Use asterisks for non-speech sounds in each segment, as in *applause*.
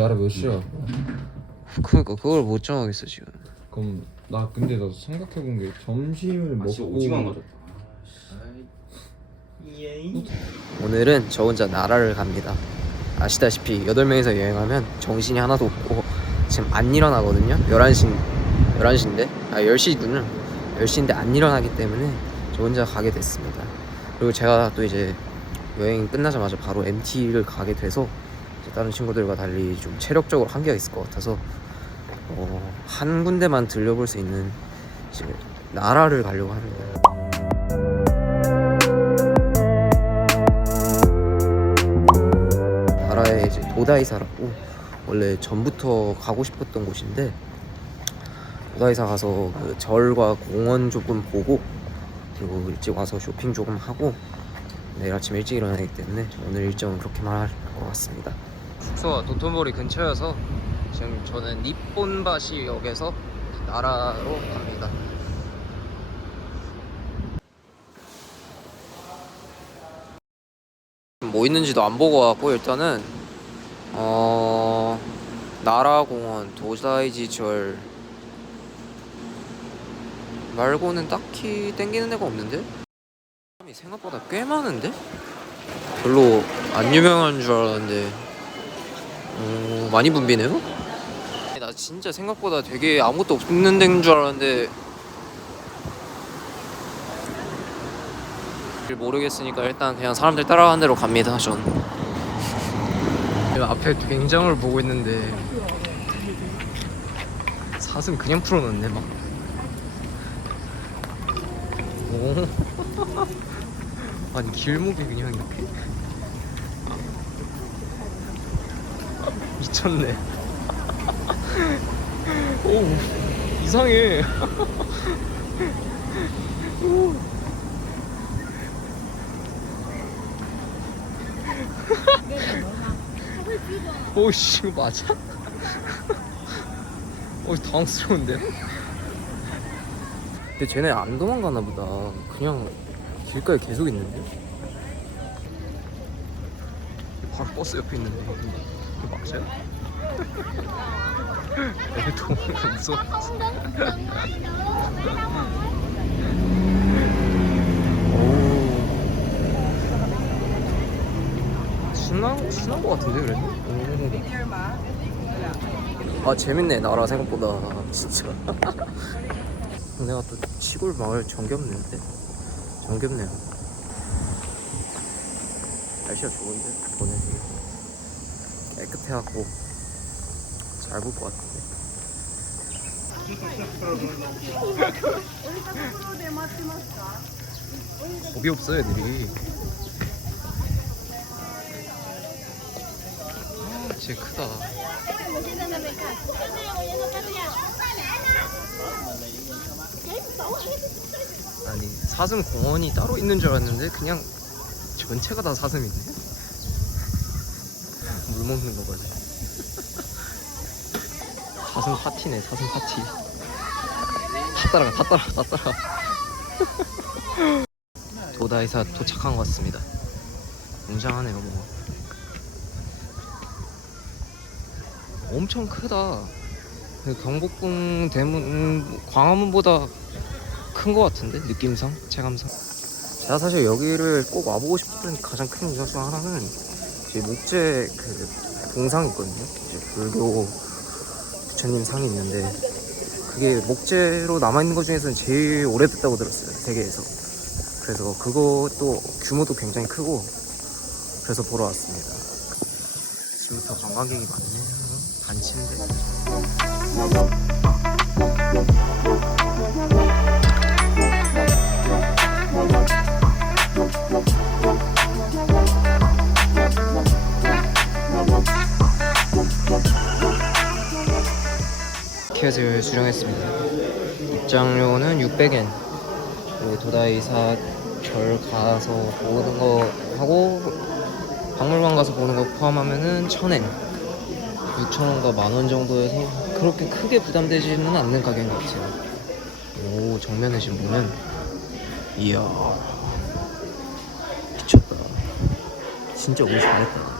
나라 몇 시야? 그러니까 그걸 못 정하겠어 지금. 그럼 나 근데 나 생각해본 게 점심을 아, 진짜 먹고 오징어 가졌다. 오늘은 저 혼자 나라를 갑니다. 아시다시피 8명이서 여행하면 정신이 하나도 없고 지금 안 일어나거든요. 11시 11시인데 아 10시군요. 10시인데 안 일어나기 때문에 저 혼자 가게 됐습니다. 그리고 제가 또 이제 여행 끝나자마자 바로 MT를 가게 돼서 다른 친구들과 달리 좀 체력적으로 한계가 있을 것 같아서 어, 한 군데만 들려볼 수 있는 이제 나라를 가려고 합니다. 나라의 이제 도다이 사라고 원래 전부터 가고 싶었던 곳인데 도다이사 가서 그 절과 공원 조금 보고 그리고 일찍 와서 쇼핑 조금 하고 내일 아침 일찍 일어나기 때문에 오늘 일정은 그렇게만 할 것 같습니다. 숙소가 도톤보리 근처여서 지금 저는 니폰바시 역에서 나라로 갑니다. 뭐 있는지도 안 보고 왔고 일단은 어 나라공원 도사이지절 말고는 딱히 땡기는 데가 없는데? 생각보다 꽤 많은데? 별로 안 유명한 줄 알았는데 어, 많이 붐비네요? 나 진짜 생각보다 되게 아무것도 없는 데인 줄 알았는데 모르겠으니까 일단 그냥 사람들 따라가는 대로 갑니다 전. 앞에 굉장을 보고 있는데 사슴 그냥 풀어놓네 막. 오. *laughs* 아니 길목이 그냥 이렇게 미쳤네 *laughs* 오 이상해 *laughs* 오씨 이거 맞아? *laughs* 어 당스러운데? 근데 쟤네 안 도망가나 보다 그냥 길가에 계속 있는데? 바로 버스 옆에 있는데 이거 맞아요? 애 도망가 무서워 오 신난, 신난 거 같은데 그래도? 오. 아 재밌네 나라 생각보다 진짜 *laughs* 내가 또 시골 마을 정겹는데 정겹네요 날씨가 좋은데 보내기 깨끗해갖고 잘 볼 것 같은데. 겁이 없어 애들이. 아, 쟤 크다. 아니 사슴 공원이 따로 있는 줄 알았는데 그냥 전체가 다 사슴이네 물 먹는 거 봐지 사슴 파티네 사슴 파티. 다 따라가 다 따라가 다 따라가. 도다이사 도착한 것 같습니다. 웅장하네요 뭐. 엄청 크다. 그 경복궁 대문 광화문보다 큰 것 같은데? 느낌상? 체감상? 제가 사실 여기를 꼭 와보고 싶은 가장 큰 이유 중 하나는 제 목재 그 동상이 있거든요. 이제 불교 부처님 상이 있는데 그게 목재로 남아있는 것 중에서는 제일 오래됐다고 들었어요 세계에서. 그래서 그것도 규모도 굉장히 크고 그래서 보러 왔습니다. 지금부터 관광객이 많네요. 단체인 티켓을 수령했습니다. 입장료는 600엔. 도다이사 절 가서 보는 거 하고 박물관 가서 보는 거 포함하면은 1000엔. 6,000원과 만 원 정도여서 그렇게 크게 부담되지는 않는 가격인 것 같아요. 오, 정면에 지금 보면 이야 미쳤다. 진짜 오길 잘했다.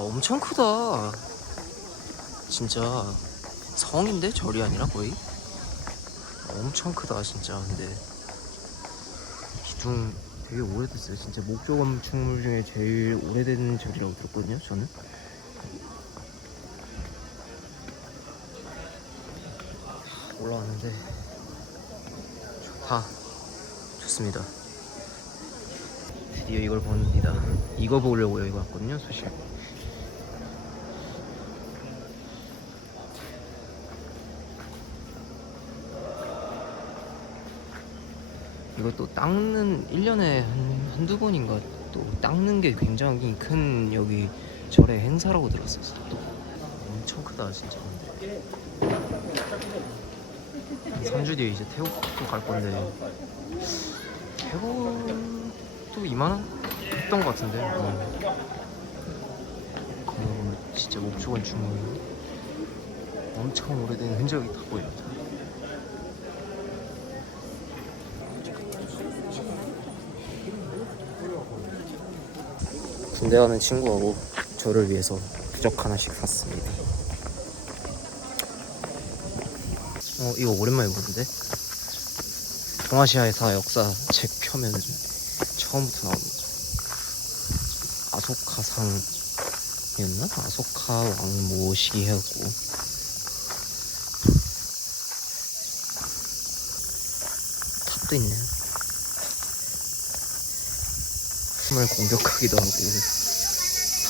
엄청 크다. 진짜 성인데 절이 아니라 거의? 엄청 크다 진짜. 근데 기둥 되게 오래됐어요. 진짜 목조 건 축물 중에 제일 오래된 절이라고 들었거든요 저는. 올라왔는데 좋다. 좋습니다. 드디어 이걸 봅니다. 이거 보려고 여기 왔거든요 사실 이것도 닦는 1년에 한, 한두 번인가 또 닦는 게 굉장히 큰 여기 절의 행사라고 들었어요 또. 엄청 크다 진짜. 근데 3주 뒤에 이제 태국도 갈 건데. 태국도 이만한 했던 것 같은데. 어. 어, 진짜 목조건 주머니 엄청 오래된 흔적이 다 보입니다 군대 가는 친구하고 저를 위해서 부적 하나씩 샀습니다. 어 이거 오랜만에 보는데 동아시아의 역사 책 펴면 처음부터 나옵니다. 아소카상이었나? 아소카 왕 모 시기 해갖고 탑도 있네요. 숨을 공격하기도 하고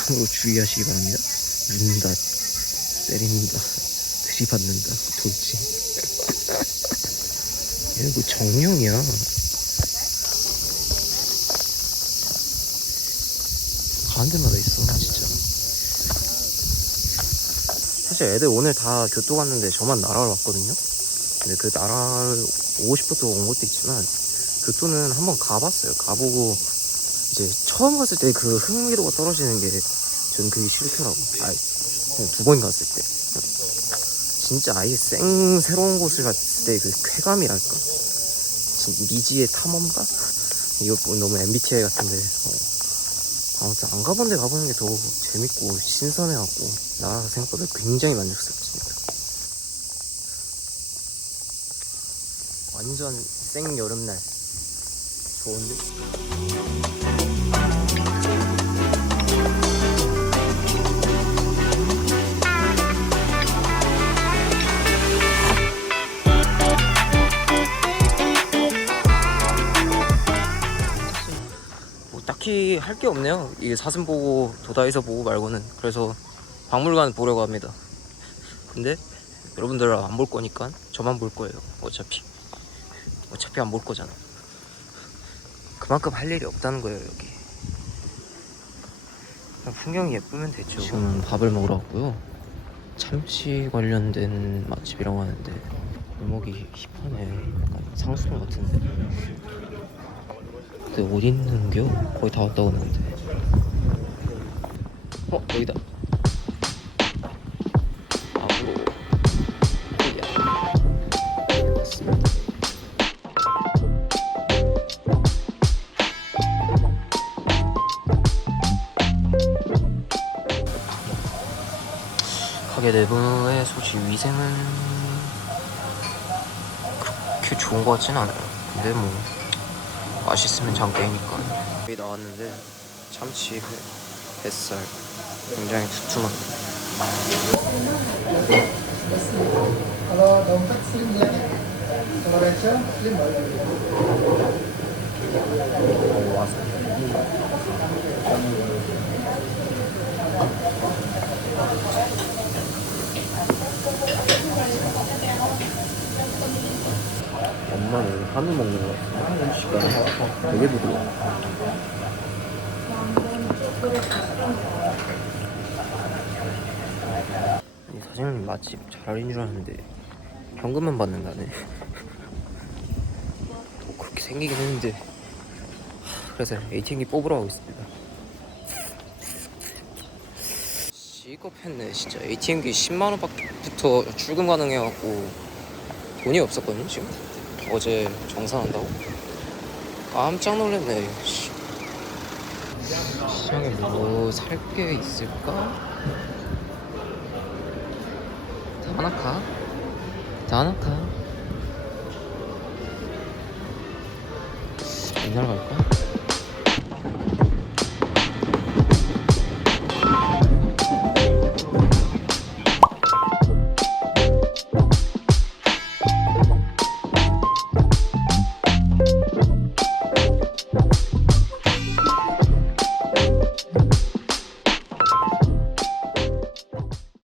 함으로 주의하시기 바랍니다. 눕는다, 때린다, 들이받는다, 돌진. *laughs* 얘는 뭐 정령이야. 가는 데마다 있어, 진짜. 사실 애들 오늘 다 교토 갔는데 저만 나라를 왔거든요. 근데 그 나라를 오고 싶어서 온 것도 있지만 교토는 한번 가봤어요. 가보고 이제 처음 갔을 때 그 흥미도가 떨어지는 게 저는 그게 싫더라고. 아, 두 번 갔을 때. 진짜 아예 생 새로운 곳을 갔을 때 그 쾌감이랄까. 진- 미지의 탐험가? 이거 뭐 너무 MBTI 같은데. 어. 아무튼 안 가본 데 가보는 게 더 재밌고 신선해갖고 나라 생각보다 굉장히 만족스럽습니다. 완전 생 여름날 좋은데? 딱히 할 게 없네요. 이게 사슴 보고 도다에서 보고 말고는 그래서 박물관 보려고 합니다. 근데 여러분들 안 볼 거니까 저만 볼 거예요. 어차피 어차피 안 볼 거잖아. 그만큼 할 일이 없다는 거예요 여기. 풍경이 예쁘면 됐죠. 지금 밥을 먹으러 왔고요. 참치 관련된 맛집이라고 하는데 골목이 힙하네. 약간 상수동 같은데. 근데 어디 있는겨? 거의 다 왔다고 하는데. 어 여기다. 여기 왔습니다 가게 내부의 솔직히 위생은 그렇게 좋은 것 같진 않아요. 근데 뭐 맛있으면 장땡이니까. 여기 나왔는데 참치 회, 뱃살 굉장히 두툼합니다 엄마는 한우 먹는 거 같아 식감 되게 부드러워. 아니 사장님 맛집 잘 알린 줄 알았는데 현금만 받는다네. *laughs* 뭐 그렇게 생기긴 했는데. 하, 그래서 ATM기 뽑으러 가고 있습니다. 시겁했네 진짜. ATM기 10만원부터 출금 가능해갖고 돈이 없었거든요 지금 어제 정산한다고 깜짝 놀랐네 씨. 시장에 뭐 살 게 있을까? 다나카? 다나카? 옛날 갈까?